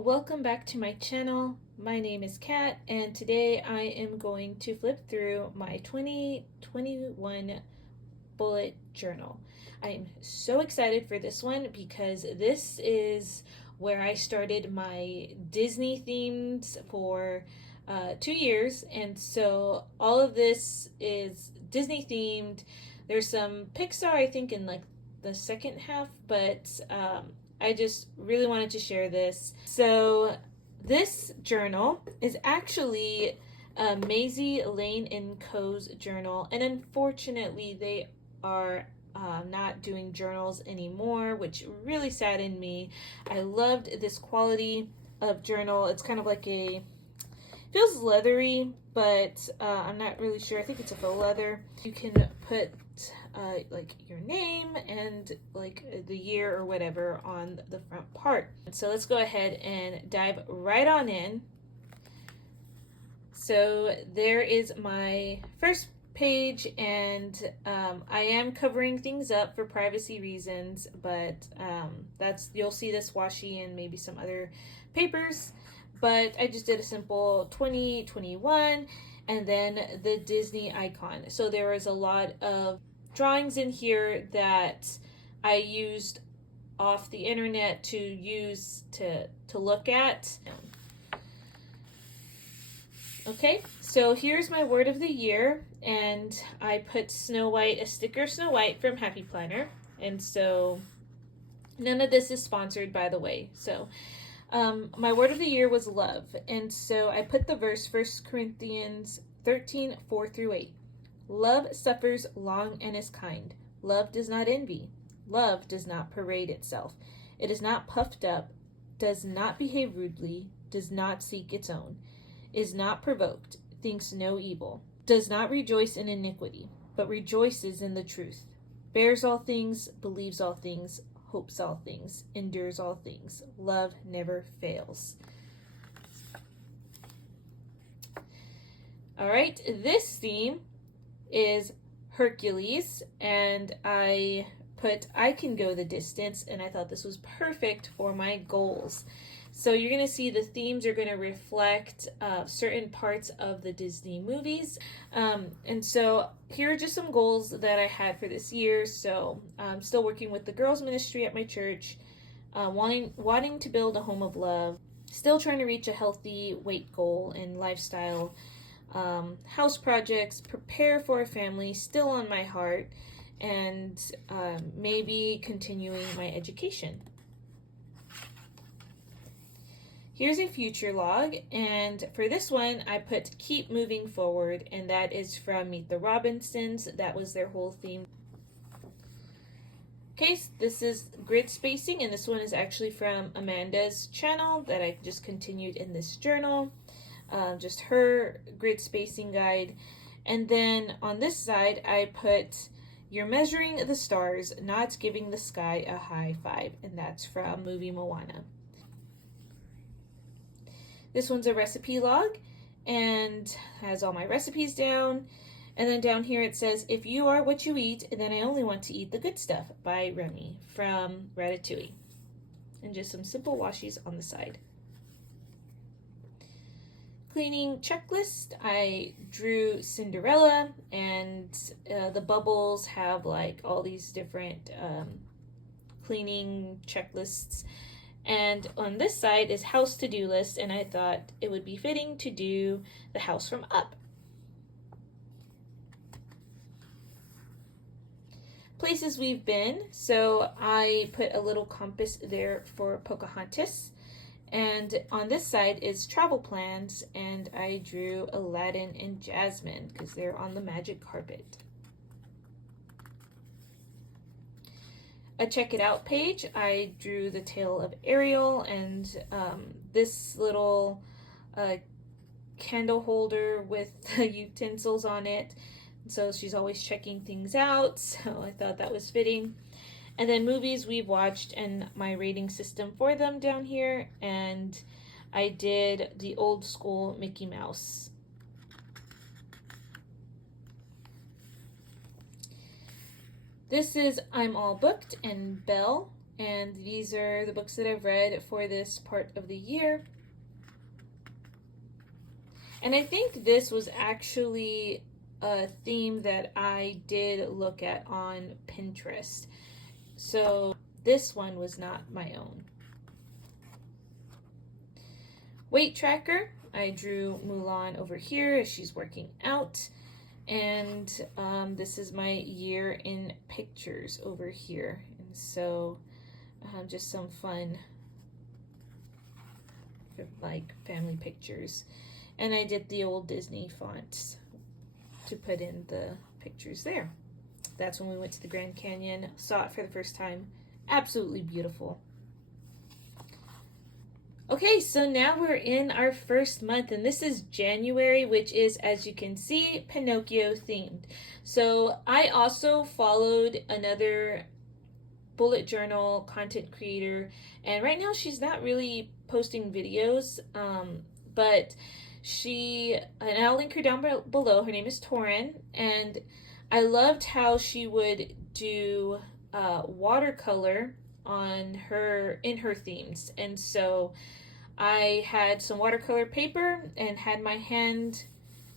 welcome back to my channel. My name is Kat, and today I am going to flip through my 2021 bullet journal. I am so excited for this one because this is where I started my Disney themes for 2 years, and so all of this is Disney themed. There's some Pixar, I think, in like the second half, but I just really wanted to share this. So this journal is actually Maisie Lane and Co.'s journal, and unfortunately they are not doing journals anymore, which really saddened me. I loved this quality of journal. It's kind of like feels leathery, but I'm not really sure. I think it's a faux leather. You can put like your name and like the year or whatever on the front part. So let's go ahead and dive right on in. So there is my first page, and I am covering things up for privacy reasons, but you'll see this washi and maybe some other papers, but I just did a simple 2021 and then the Disney icon. So there is a lot of drawings in here that I used off the internet to use to look at. Okay, so here's my word of the year, and I put Snow White, a sticker of Snow White from Happy Planner, and so none of this is sponsored, by the way. So my word of the year was love, and so I put the verse 1 Corinthians 13, 4 through 8. Love suffers long and is kind. Love does not envy. Love does not parade itself. It is not puffed up, does not behave rudely, does not seek its own, is not provoked, thinks no evil, does not rejoice in iniquity, but rejoices in the truth, bears all things, believes all things, hopes all things, endures all things. Love never fails. All right, this theme is Hercules, and I put I can go the distance, and I thought this was perfect for my goals. So you're going to see the themes are going to reflect certain parts of the Disney movies. And so here are just some goals that I had for this year. So I'm still working with the girls ministry at my church, wanting to build a home of love, still trying to reach a healthy weight goal and lifestyle, house projects, prepare for a family, still on my heart, and maybe continuing my education. Here's a future log, and for this one I put keep moving forward, and that is from Meet the Robinsons. That was their whole theme. Okay, so this is grid spacing, and this one is actually from Amanda's channel that I just continued in this journal. Just her grid spacing guide. And then on this side I put you're measuring the stars, not giving the sky a high five, and that's from movie Moana. This one's a recipe log and has all my recipes down. And then down here it says, if you are what you eat, then I only want to eat the good stuff, by Remy from Ratatouille. And just some simple washies on the side. Cleaning checklist, I drew Cinderella, and the bubbles have like all these different cleaning checklists. And on this side is house to-do list, and I thought it would be fitting to do the house from Up. Places we've been, so I put a little compass there for Pocahontas. And on this side is travel plans, and I drew Aladdin and Jasmine because they're on the magic carpet. A check it out page, I drew the tail of Ariel, and this little candle holder with utensils on it. So she's always checking things out, so I thought that was fitting. And then movies we've watched and my rating system for them down here, and I did the old school Mickey Mouse. This is I'm All Booked and Belle, And these are the books that I've read for this part of the year. And I think this was actually a theme that I did look at on Pinterest. So this one was not my own. Weight tracker. I drew Mulan over here as she's working out. And this is my year in pictures over here. And so just some fun like family pictures. And I did the old Disney fonts to put in the pictures there. That's when we went to the Grand Canyon, saw it for the first time. Absolutely beautiful. Okay, so now we're in our first month, and this is January, which is, as you can see, Pinocchio themed. So I also followed another bullet journal content creator, and right now she's not really posting videos, but and I'll link her down below. Her name is Torin, and I loved how she would do watercolor in her themes. And so I had some watercolor paper and had my hand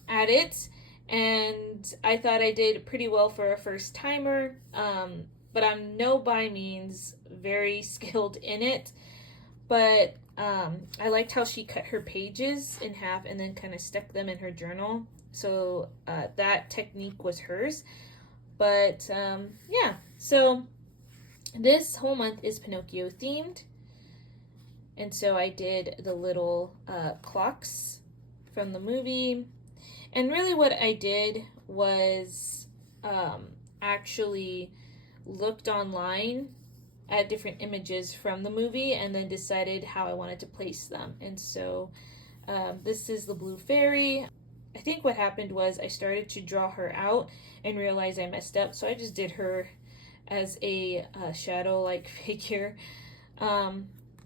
at it, and I thought I did pretty well for a first timer, but I'm no by means very skilled in it. But I liked how she cut her pages in half and then kind of stuck them in her journal. So that technique was hers. But yeah, so this whole month is Pinocchio themed. And so I did the little clocks from the movie. And really what I did was actually looked online at different images from the movie and then decided how I wanted to place them. And so this is the Blue Fairy. I think what happened was I started to draw her out and realized I messed up, so I just did her as a shadow-like figure.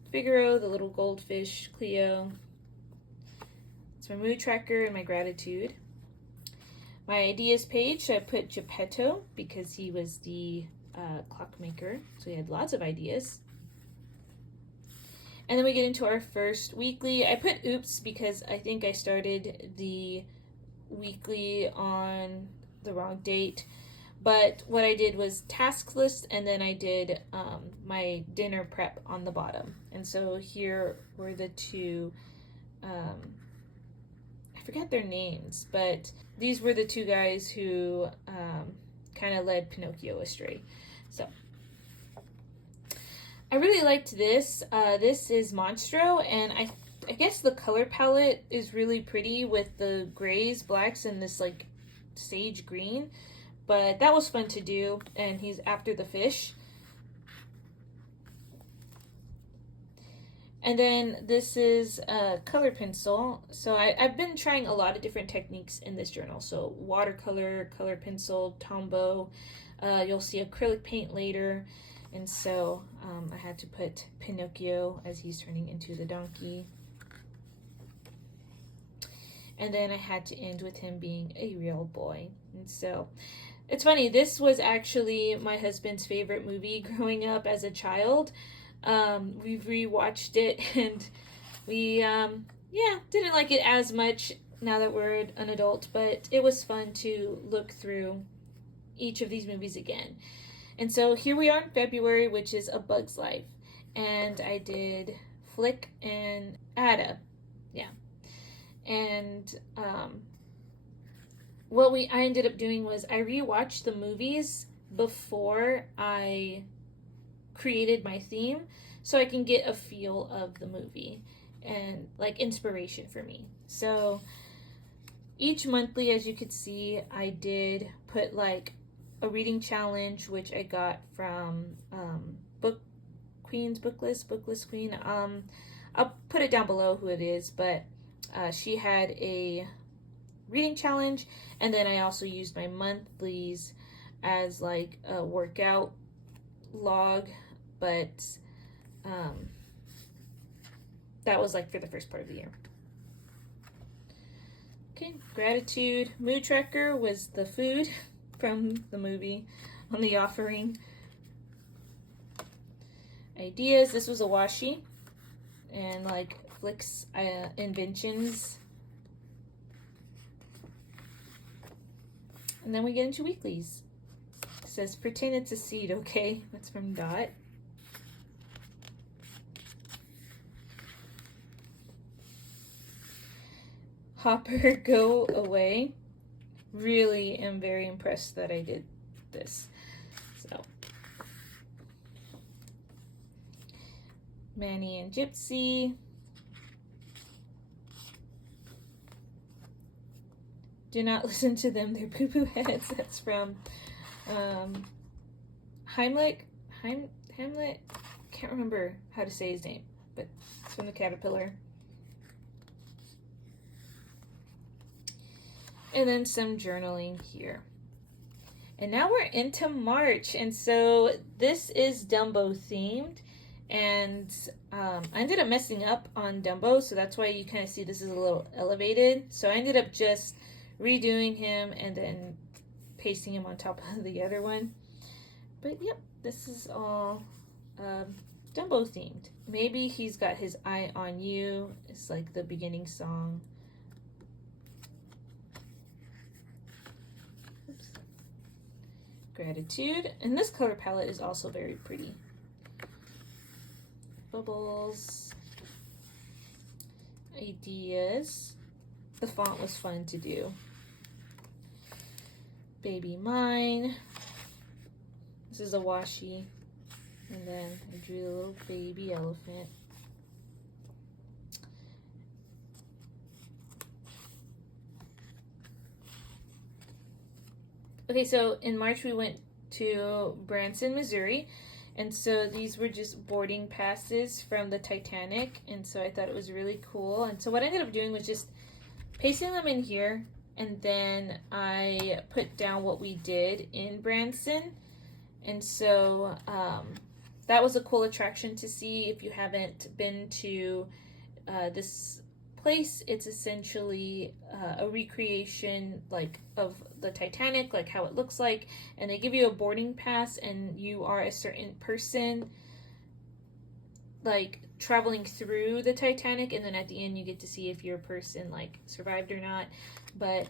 Figaro, the little goldfish, Cleo. It's my mood tracker and my gratitude. My ideas page, so I put Geppetto because he was the clockmaker, so he had lots of ideas. And then we get into our first weekly. I put oops because I think I started the weekly on the wrong date. But what I did was task list, and then I did my dinner prep on the bottom. And so here were the two, I forget their names, but these were the two guys who kind of led Pinocchio astray. So I really liked this. This is Monstro, and I guess the color palette is really pretty with the grays, blacks, and this like sage green. But that was fun to do, and he's after the fish. And then this is a color pencil. So I've been trying a lot of different techniques in this journal. So watercolor, color pencil, Tombow. You'll see acrylic paint later. And so I had to put Pinocchio as he's turning into the donkey. And then I had to end with him being a real boy. And so it's funny, this was actually my husband's favorite movie growing up as a child. We've rewatched it, and we, didn't like it as much now that we're an adult, but it was fun to look through each of these movies again. And so here we are in February, which is A Bug's Life. And I did Flick and Ada. Yeah. And what I ended up doing was I rewatched the movies before I created my theme so I can get a feel of the movie and like inspiration for me. So each monthly, as you could see, I did put like a reading challenge, which I got from Book Queen's Booklist Queen. I'll put it down below who it is, but she had a reading challenge, and then I also used my monthlies as like a workout log, but that was like for the first part of the year. Okay, gratitude. Mood tracker was the food from the movie on the offering. ideas. This was a washi and like Flick's inventions. And then we get into weeklies. It says pretend it's a seed, okay? That's from Dot. Hopper, go away. Really am very impressed that I did this. So Manny and Gypsy. Do not listen to them, they're poo-poo heads. That's from Heimlich. Can't remember how to say his name, but it's from the Caterpillar. And then some journaling here. And now we're into March, and so this is Dumbo themed, and I ended up messing up on Dumbo, so that's why you kind of see this is a little elevated. So I ended up just redoing him and then pasting him on top of the other one. But yep, this is all Dumbo themed. Maybe he's got his eye on you. It's like the beginning song. Oops. Gratitude. And this color palette is also very pretty. Bubbles. Ideas. The font was fun to do. Baby Mine. This is a washi. And then I drew a little baby elephant. Okay, so in March we went to Branson, Missouri. And so these were just boarding passes from the Titanic. And so I thought it was really cool. And so what I ended up doing was just pasting them in here. And then I put down what we did in Branson. And so that was a cool attraction to see if you haven't been to this place. It's essentially a recreation like of the Titanic, like how it looks like, and they give you a boarding pass and you are a certain person like traveling through the Titanic, and then at the end you get to see if your person like survived or not. But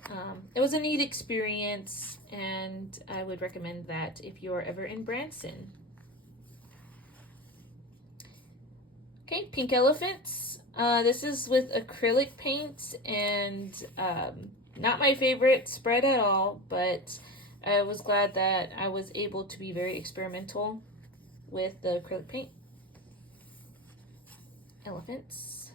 it was a neat experience, and I would recommend that if you're ever in Branson. Okay, pink elephants. This is with acrylic paint, and not my favorite spread at all, but I was glad that I was able to be very experimental with the acrylic paint. Elephants.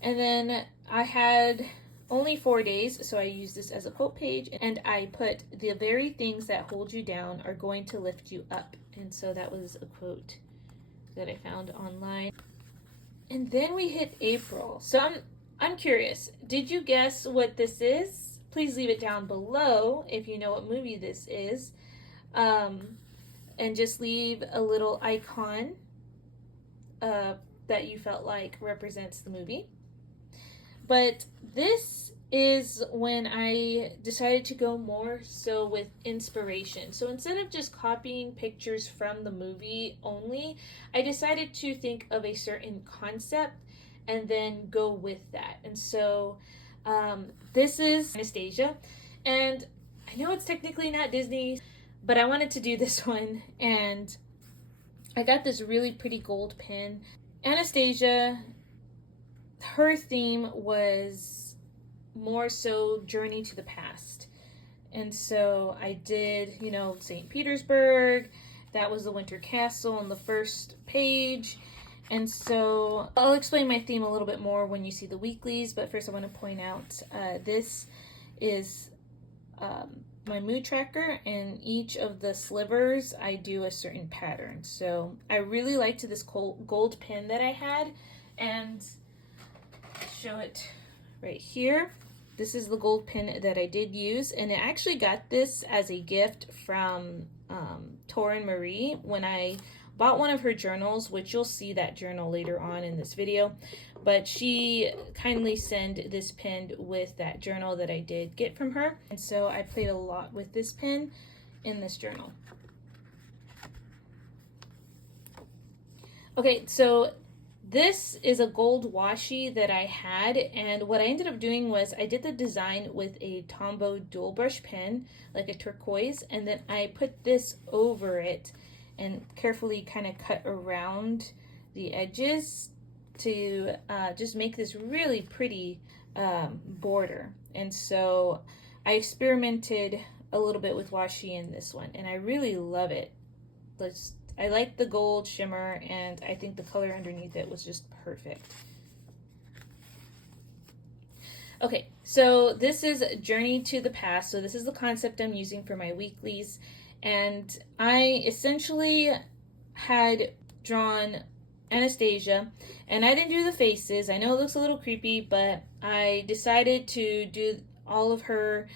And then I had only 4 days, so I used this as a quote page, and I put, "The very things that hold you down are going to lift you up." And so that was a quote that I found online. And then we hit April. So I'm curious, did you guess what this is? Please leave it down below if you know what movie this is. And just leave a little icon that you felt like represents the movie. But this is when I decided to go more so with inspiration. So instead of just copying pictures from the movie only, I decided to think of a certain concept and then go with that. And so this is Anastasia. And I know it's technically not Disney, but I wanted to do this one. And I got this really pretty gold pen. Anastasia, her theme was more so journey to the past. And so I did, St. Petersburg. That was the Winter Castle on the first page. And so I'll explain my theme a little bit more when you see the weeklies. But first I want to point out this is my mood tracker, and each of the slivers I do a certain pattern. So I really liked this gold pen that I had, and show it right here. This is the gold pen that I did use, and I actually got this as a gift from Torin Marie when I bought one of her journals, which you'll see that journal later on in this video. But she kindly sent this pen with that journal that I did get from her. And so I played a lot with this pen in this journal. Okay, so this is a gold washi that I had, and what I ended up doing was I did the design with a Tombow dual brush pen, like a turquoise, and then I put this over it and carefully kind of cut around the edges to just make this really pretty border. And so I experimented a little bit with washi in this one, and I really love it. I like the gold shimmer, and I think the color underneath it was just perfect. Okay, so this is Journey to the Past. So this is the concept I'm using for my weeklies, and I essentially had drawn Anastasia, and I didn't do the faces. I know it looks a little creepy, but I decided to do all of her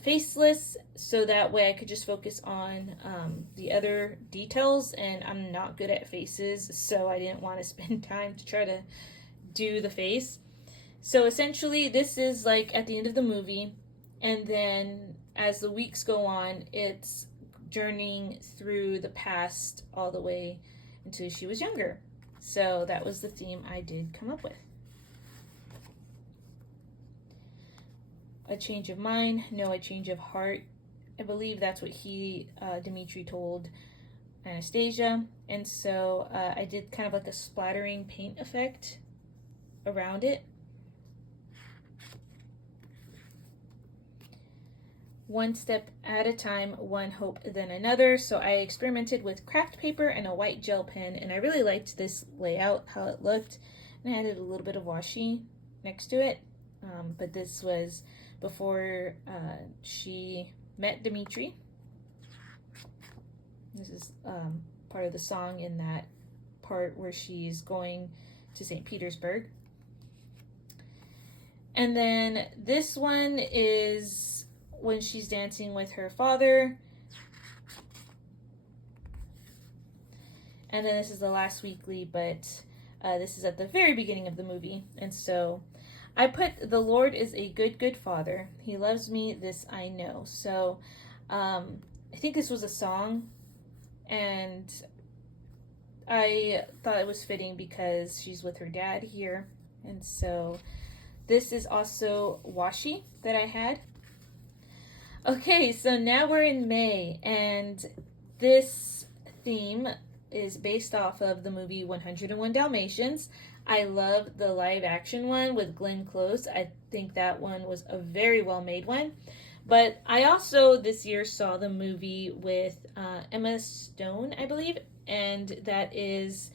faceless so that way I could just focus on the other details, and I'm not good at faces, so I didn't want to spend time to try to do the face. So essentially this is like at the end of the movie, and then as the weeks go on it's journeying through the past all the way until she was younger. So that was the theme I did come up with. A change of mind, no, a change of heart. I believe that's what Dimitri told Anastasia. And so I did kind of like a splattering paint effect around it. One step at a time, one hope then another. So I experimented with craft paper and a white gel pen, and I really liked this layout, how it looked. And I added a little bit of washi next to it. But this was before she met Dimitri. This is part of the song in that part where she's going to St. Petersburg. And then this one is when she's dancing with her father. And then this is the last weekly, but this is at the very beginning of the movie. And so I put, the Lord is a good, good father. He loves me, this I know. So I think this was a song, and I thought it was fitting because she's with her dad here. And so this is also washi that I had. Okay, so now we're in May, and this theme is based off of the movie 101 Dalmatians. I love the live action one with Glenn Close. I think that one was a very well made one. But I also this year saw the movie with Emma Stone, I believe, and that is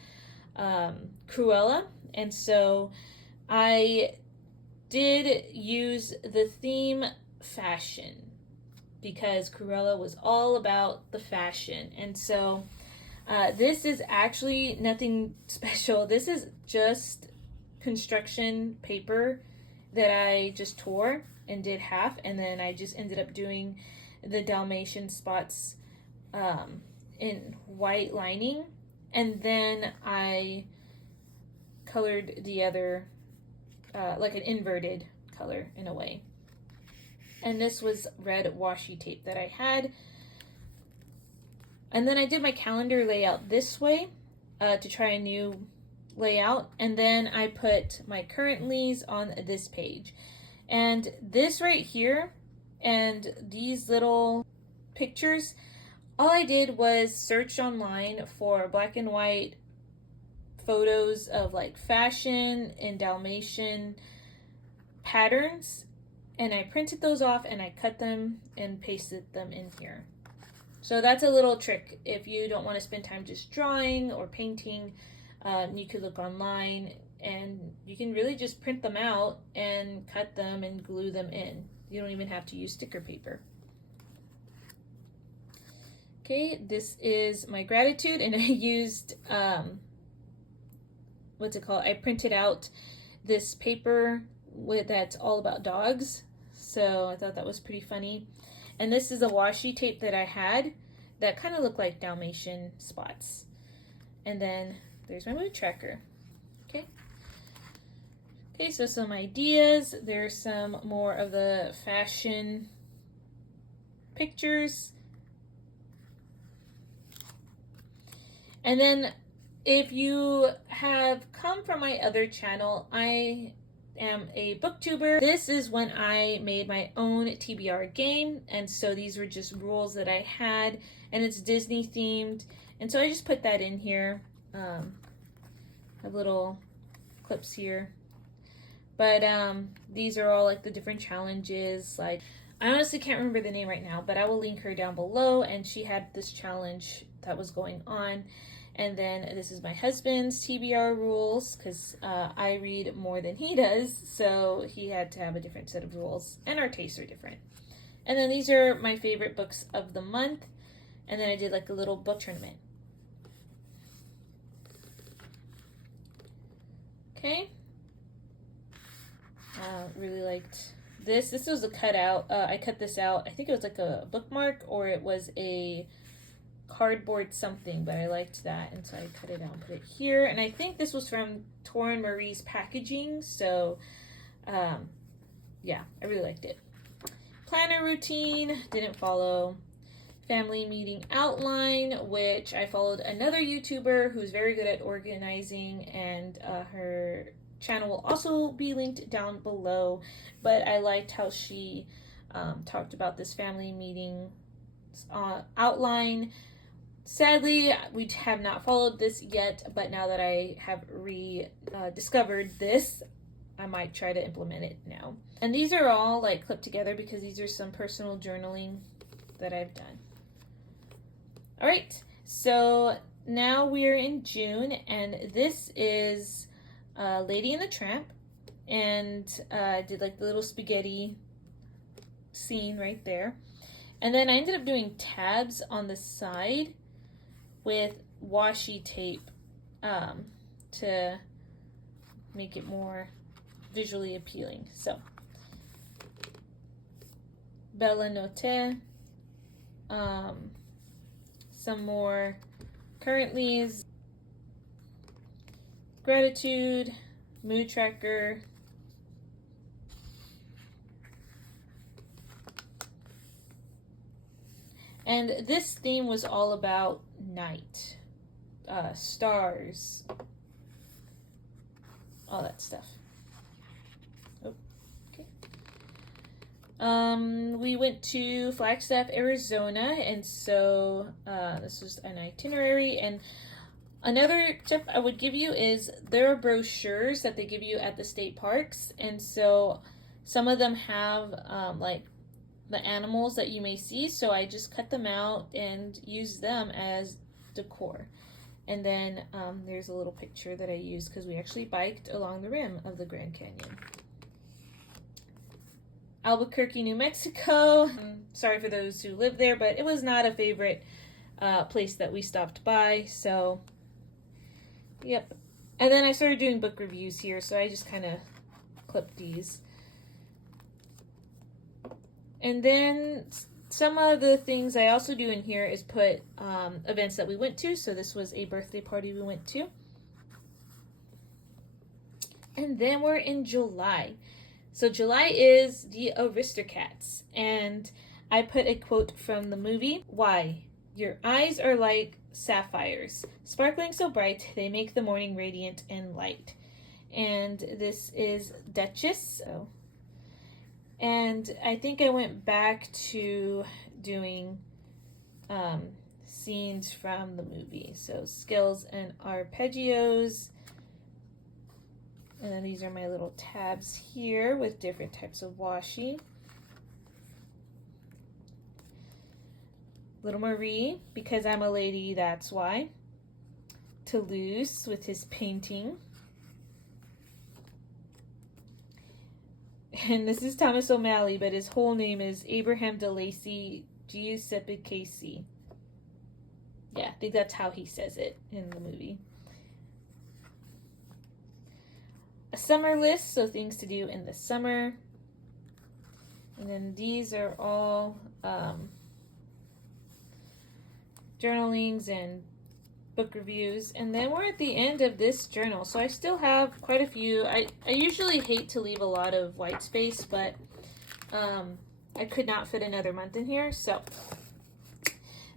Cruella. And so I did use the theme fashion because Cruella was all about the fashion. And so this is actually nothing special. This is just construction paper that I just tore and did half, and then I just ended up doing the Dalmatian spots in white lining, and then I colored the other like an inverted color in a way. And this was red washi tape that I had. And then I did my calendar layout this way to try a new layout. And then I put my currentlies on this page. And this right here and these little pictures, all I did was search online for black and white photos of like fashion and Dalmatian patterns. And I printed those off and I cut them and pasted them in here. So that's a little trick. If you don't want to spend time just drawing or painting, you could look online and you can really just print them out and cut them and glue them in. You don't even have to use sticker paper. Okay, this is my gratitude, and I used, what's it called? I printed out this paper that's all about dogs. So I thought that was pretty funny. And this is a washi tape that I had that kind of looked like Dalmatian spots. And then there's my mood tracker. Okay. Okay, so some ideas. There's some more of the fashion pictures. And then if you have come from my other channel, I am a booktuber. This is when I made my own TBR game, and so these were just rules that I had, and it's Disney themed, and so I just put that in here. Have little clips here, but these are all like the different challenges. Like, I honestly can't remember the name right now, but I will link her down below, and she had this challenge that was going on. And then this is my husband's TBR rules, because I read more than he does, so he had to have a different set of rules, and our tastes are different. And then these are my favorite books of the month, and then I did like a little book tournament. Okay. Really liked this. This was a cutout. I cut this out. I think it was like a bookmark, or it was a cardboard something, but I liked that, and so I cut it out and put it here. And I think this was from Torn Marie's packaging, so yeah, I really liked it. Planner routine, didn't follow. Family meeting outline, which I followed another YouTuber who's very good at organizing, and her channel will also be linked down below, but I liked how she talked about this family meeting outline. Sadly, we have not followed this yet, but now that I have rediscovered this, I might try to implement it now. And these are all like clipped together because these are some personal journaling that I've done. All right, so now we're in June, and this is Lady and the Tramp, and I did like the little spaghetti scene right there. And then I ended up doing tabs on the side with washi tape to make it more visually appealing. So, Bella Notte, some more currentlies, gratitude, mood tracker, and this theme was all about night, stars, all that stuff. Oh, okay. We went to Flagstaff, Arizona, and so this was an itinerary. And another tip I would give you is there are brochures that they give you at the state parks, and so some of them have like the animals that you may see, so I just cut them out and use them as decor. And then there's a little picture that I used because we actually biked along the rim of the Grand Canyon. Albuquerque, New Mexico. Sorry for those who live there, but it was not a favorite place that we stopped by, so yep. And then I started doing book reviews here, so I just kind of clipped these. And then some of the things I also do in here is put events that we went to. So this was a birthday party we went to. And then we're in July. So July is the Aristocats. And I put a quote from the movie. Why? Your eyes are like sapphires, sparkling so bright, they make the morning radiant and light. And this is Duchess. And I think I went back to doing scenes from the movie. So skills and arpeggios. And then these are my little tabs here with different types of washi. Little Marie, because I'm a lady, that's why. Toulouse with his painting. And this is Thomas O'Malley, but his whole name is Abraham de Lacy Giuseppe Casey. Yeah, I think that's how he says it in the movie. A summer list, so things to do in the summer. And then these are all journalings and book reviews. And then we're at the end of this journal, so I still have quite a few. I usually hate to leave a lot of white space, but I could not fit another month in here, so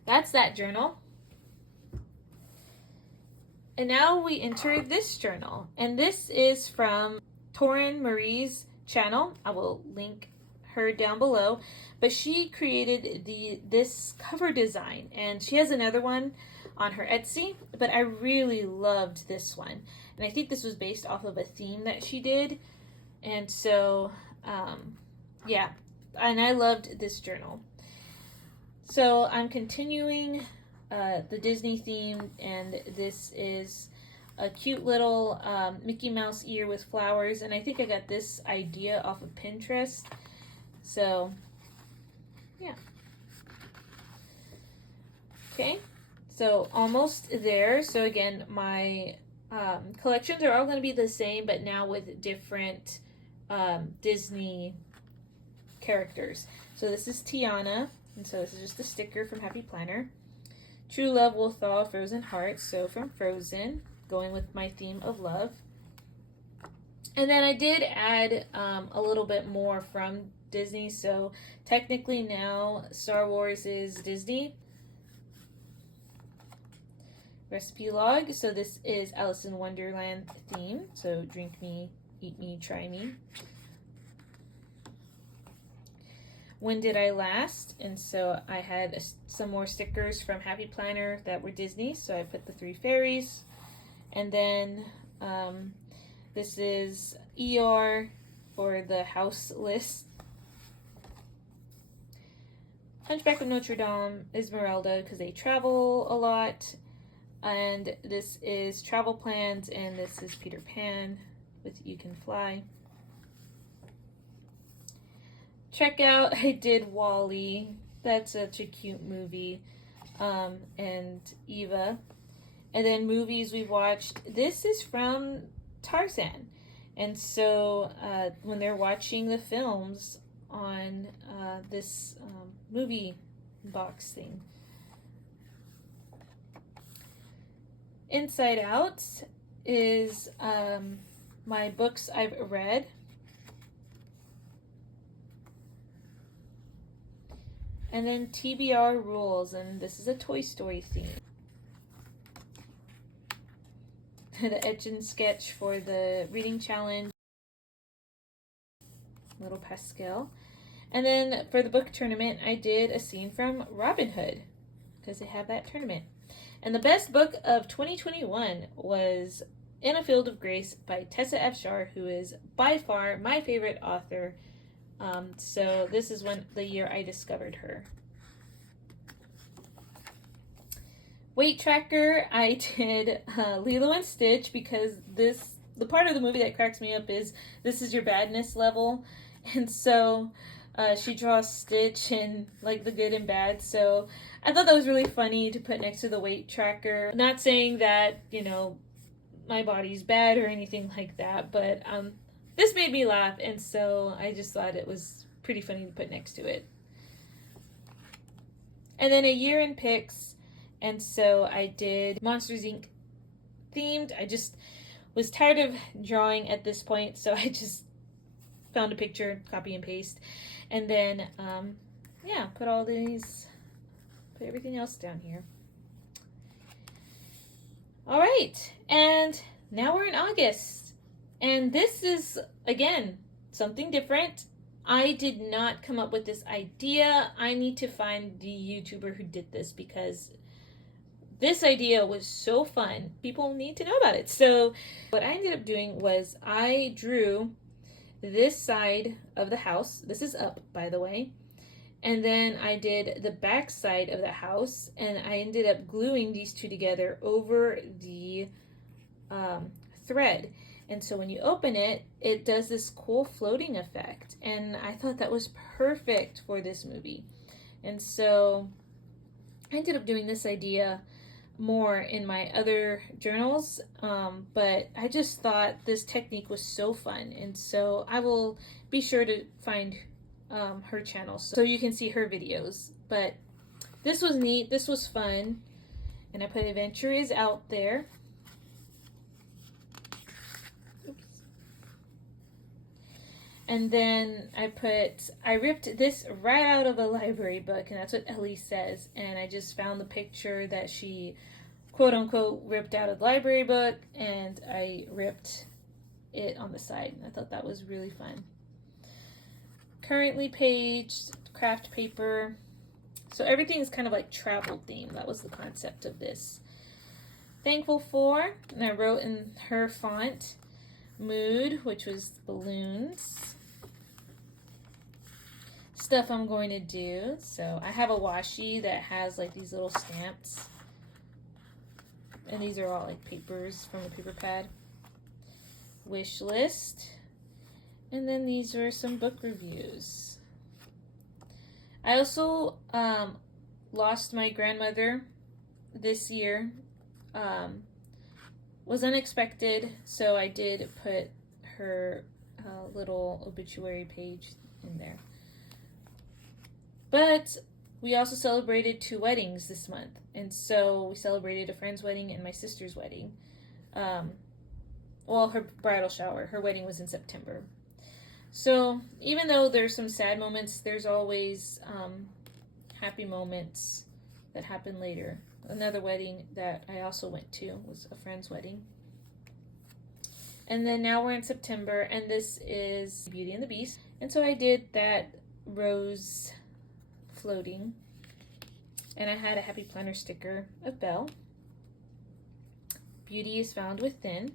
that's that journal. And now we enter this journal, and this is from Torin Marie's channel. I will link her down below, but she created this cover design, and she has another one on her Etsy, but I really loved this one, and I think this was based off of a theme that she did, and so yeah, and I loved this journal. So I'm continuing the Disney theme, and this is a cute little Mickey Mouse ear with flowers, and I think I got this idea off of Pinterest. So yeah. Okay, so almost there. So again, my collections are all going to be the same, but now with different Disney characters. So this is Tiana, and so this is just a sticker from Happy Planner. True love will thaw a frozen heart, so from Frozen, going with my theme of love. And then I did add a little bit more from Disney, so technically now Star Wars is Disney. Recipe log, so this is Alice in Wonderland theme, so drink me, eat me, try me. When did I last? And so I had some more stickers from Happy Planner that were Disney, so I put the 3 fairies. And then this is ER for the house list. Hunchback of Notre Dame, Esmeralda, because they travel a lot. And this is Travel Plans, and this is Peter Pan with You Can Fly. Check out, I did Wall-E. That's such a cute movie. And Eva. And then movies we watched. This is from Tarzan. And so when they're watching the films on this movie box thing. Inside Out is my books I've read. And then TBR rules, and this is a Toy Story theme. The etch and sketch for the reading challenge. Little Pascal. And then for the book tournament, I did a scene from Robin Hood, because they have that tournament. And the best book of 2021 was In a Field of Grace by Tessa F. Shar, who is by far my favorite author. So this is the year I discovered her. Weight tracker, I did Lilo and Stitch, because the part of the movie that cracks me up is this is your badness level. And so she draws Stitch and like the good and bad. So I thought that was really funny to put next to the weight tracker. Not saying that, you know, my body's bad or anything like that, but this made me laugh, and so I just thought it was pretty funny to put next to it. And then a year in pics, and so I did Monsters Inc. themed. I just was tired of drawing at this point, so I just found a picture, copy and paste, and then yeah, put everything else down here. All right, and now we're in August. And this is, again, something different. I did not come up with this idea. I need to find the YouTuber who did this, because this idea was so fun. People need to know about it. So what I ended up doing was I drew this side of the house. This is up, by the way. And then I did the back side of the house, and I ended up gluing these two together over the thread. And so when you open it, it does this cool floating effect. And I thought that was perfect for this movie. And so I ended up doing this idea more in my other journals. But I just thought this technique was so fun. And so I will be sure to find her channel so you can see her videos. But this was neat. This was fun. And I put Adventure is out there. And then I ripped this right out of a library book, and that's what Ellie says. And I just found the picture that she, of quote unquote ripped out of the library book, and I ripped it on the side. I thought that was really fun. Currently paged, craft paper. So everything is kind of like travel themed. That was the concept of this. Thankful for, and I wrote in her font, mood, which was balloons. Stuff I'm going to do. So I have a washi that has like these little stamps. And these are all like papers from the paper pad. Wish list. And then these are some book reviews. I also lost my grandmother this year. Was unexpected, so I did put her little obituary page in there. But we also celebrated 2 weddings this month, and so we celebrated a friend's wedding and my sister's wedding. Well, her bridal shower. Her wedding was in September. So even though there's some sad moments, there's always happy moments that happen later. Another wedding that I also went to was a friend's wedding. And then now we're in September, and this is Beauty and the Beast. And so I did that rose floating. And I had a happy planner sticker of Belle. Beauty is found within.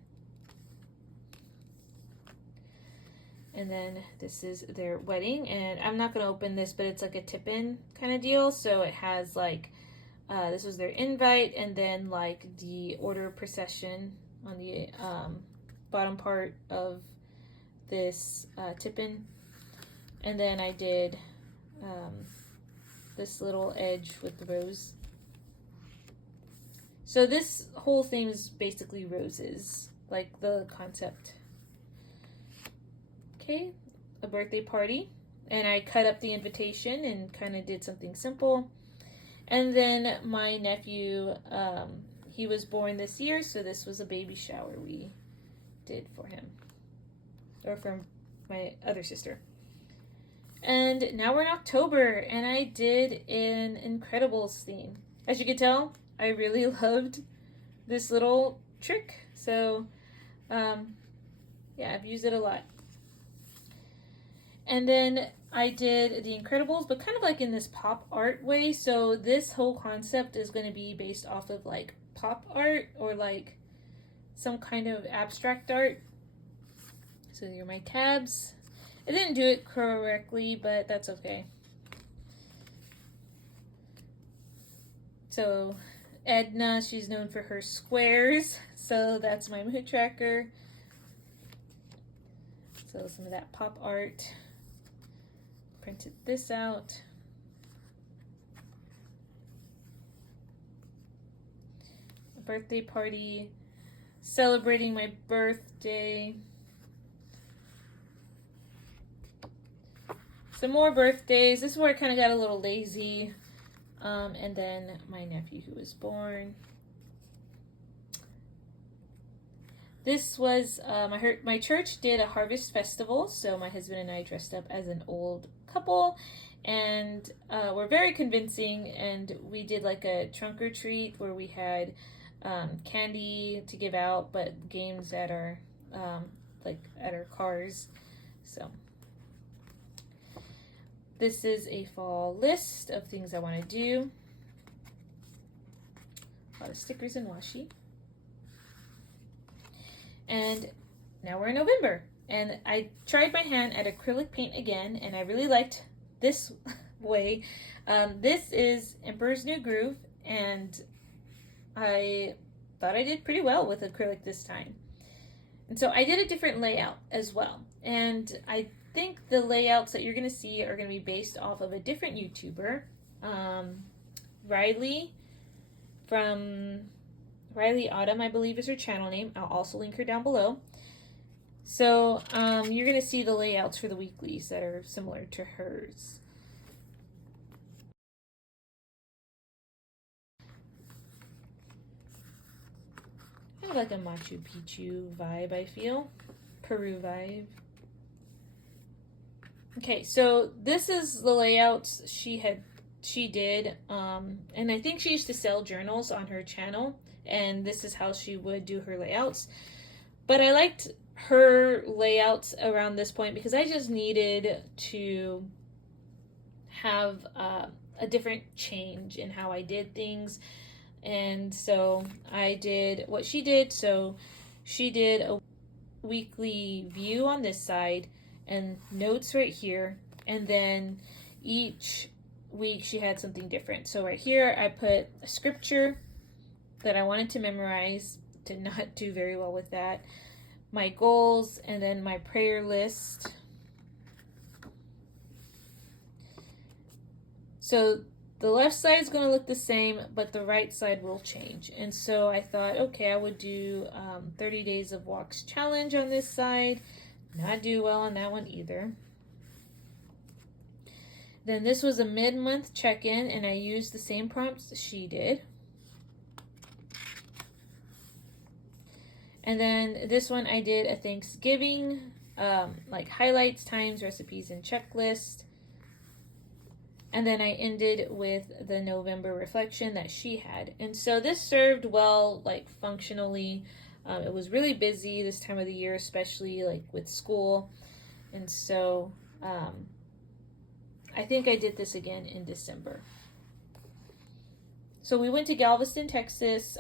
And then this is their wedding, and I'm not going to open this, but it's like a tip-in kind of deal. So it has like, this was their invite, and then like the order of procession on the bottom part of this tip-in. And then I did this little edge with the rose. So this whole thing is basically roses, like the concept. Okay, a birthday party, and I cut up the invitation and kind of did something simple. And then my nephew, he was born this year, so this was a baby shower we did for him, or from my other sister. And now we're in October, and I did an Incredibles theme. As you can tell, I really loved this little trick, so yeah, I've used it a lot. And then I did the Incredibles, but kind of like in this pop art way. So this whole concept is going to be based off of like pop art or like some kind of abstract art. So these are my tabs. I didn't do it correctly, but that's okay. So Edna, she's known for her squares. So that's my mood tracker. So some of that pop art. Printed this out. A birthday party, celebrating my birthday. Some more birthdays. This is where I kind of got a little lazy. And then my nephew who was born. This was, my church did a harvest festival, so my husband and I dressed up as an old couple, and were very convincing, and we did like a trunk or treat where we had candy to give out, but games at our, at our cars, so. This is a fall list of things I want to do. A lot of stickers and washi. And now we're in November, and I tried my hand at acrylic paint again, and I really liked this way. This is Emperor's New Groove, and I thought I did pretty well with acrylic this time. And so I did a different layout as well, and I think the layouts that you're going to see are going to be based off of a different YouTuber, Riley from Riley Autumn, I believe is her channel name. I'll also link her down below. So you're going to see the layouts for the weeklies that are similar to hers. Kind of like a Machu Picchu vibe, I feel. Peru vibe. Okay, so this is the layouts she did, and I think she used to sell journals on her channel, and this is how she would do her layouts. But I liked her layouts around this point because I just needed to have a different change in how I did things. And so I did what she did. So she did a weekly view on this side and notes right here. And then each week she had something different. So right here I put a scripture that I wanted to memorize. Did not do very well with that. My goals, and then my prayer list. So the left side is going to look the same, but the right side will change. And so I thought, okay, I would do 30 days of walks challenge on this side. Not do well on that one either. Then this was a mid-month check-in, and I used the same prompts she did. And then this one I did a Thanksgiving, like highlights, times, recipes, and checklist. And then I ended with the November reflection that she had. And so this served well, like functionally. It was really busy this time of the year, especially like with school. And so I think I did this again in December. So we went to Galveston, Texas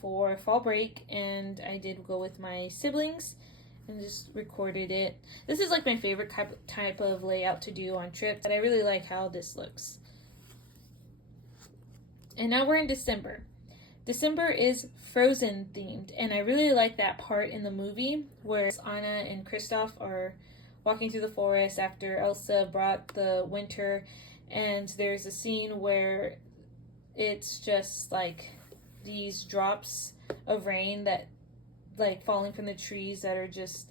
for fall break, and I did go with my siblings and just recorded it. This is like my favorite type of layout to do on trips, but I really like how this looks. And now we're in December. December is Frozen themed, and I really like that part in the movie where Anna and Kristoff are walking through the forest after Elsa brought the winter, and there's a scene where it's just like these drops of rain that like falling from the trees that are just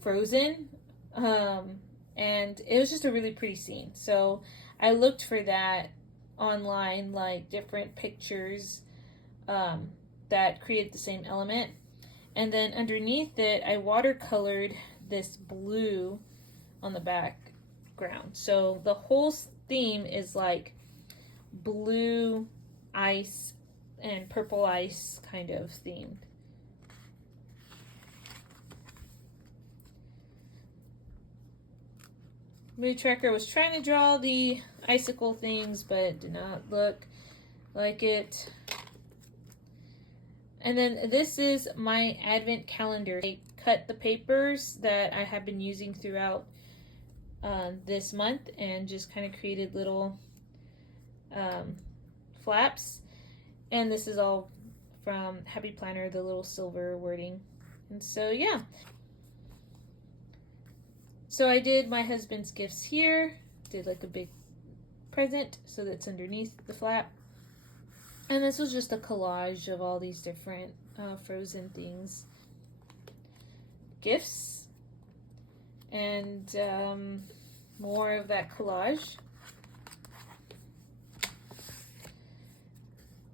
frozen, and it was just a really pretty scene. So I looked for that online, like different pictures that create the same element, and then underneath it I watercolored this blue on the background. So the whole theme is like blue ice and purple ice kind of themed. Mood Tracker was trying to draw the icicle things, but it did not look like it. And then this is my advent calendar. I cut the papers that I have been using throughout this month and just kind of created little flaps. And this is all from Happy Planner, the little silver wording. And so yeah. So I did my husband's gifts here. Did like a big present, so that's underneath the flap. And this was just a collage of all these different Frozen things. Gifts. And more of that collage.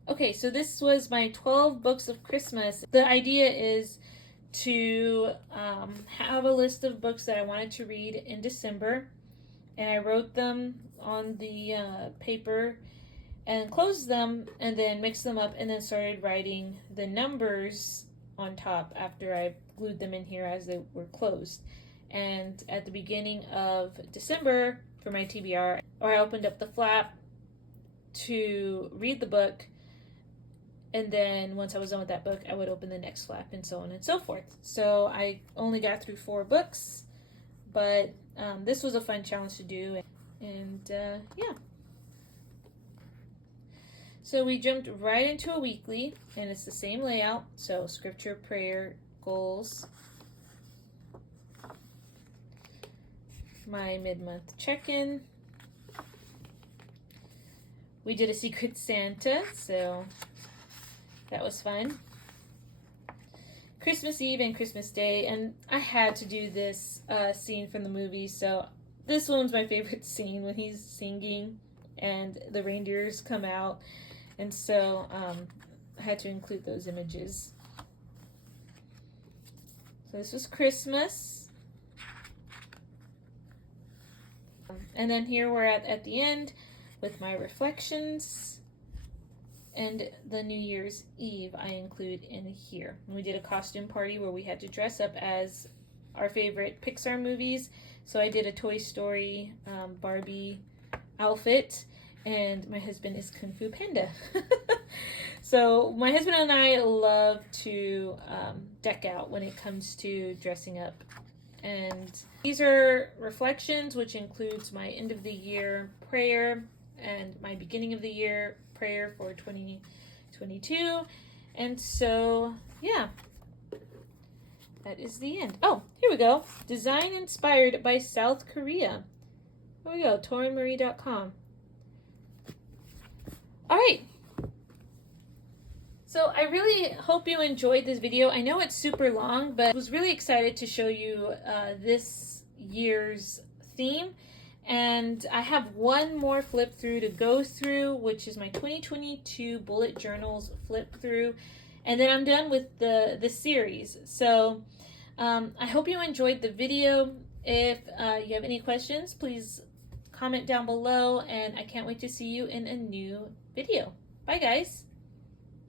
Okay, so this was my 12 books of Christmas. The idea is to have a list of books that I wanted to read in December, and I wrote them on the paper and closed them and then mixed them up and then started writing the numbers on top after I glued them in here as they were closed. And at the beginning of December for my TBR, I opened up the flap to read the book, and then once I was done with that book, I would open the next flap and so on and so forth. So I only got through 4 books, but this was a fun challenge to do. And yeah. So we jumped right into a weekly, and it's the same layout. So scripture, prayer, goals. My mid-month check-in. We did a Secret Santa, so that was fun. Christmas Eve and Christmas Day, and I had to do this scene from the movie, so this one's my favorite scene when he's singing and the reindeers come out, and so I had to include those images. So this was Christmas. And then here we're at the end with my reflections. and the New Year's Eve I include in here. We did a costume party where we had to dress up as our favorite Pixar movies. So I did a Toy Story Barbie outfit, and my husband is Kung Fu Panda. So my husband and I love to deck out when it comes to dressing up. And these are reflections, which includes my end of the year prayer and my beginning of the year prayer for 2022. And so, yeah, that is the end. Oh, here we go. Design inspired by South Korea. Here we go, torinmarie.com. All right. So I really hope you enjoyed this video. I know it's super long, but I was really excited to show you this year's theme. And I have one more flip through to go through, which is my 2022 bullet journals flip through. And then I'm done with the series. So I hope you enjoyed the video. If you have any questions, please comment down below. And I can't wait to see you in a new video. Bye, guys.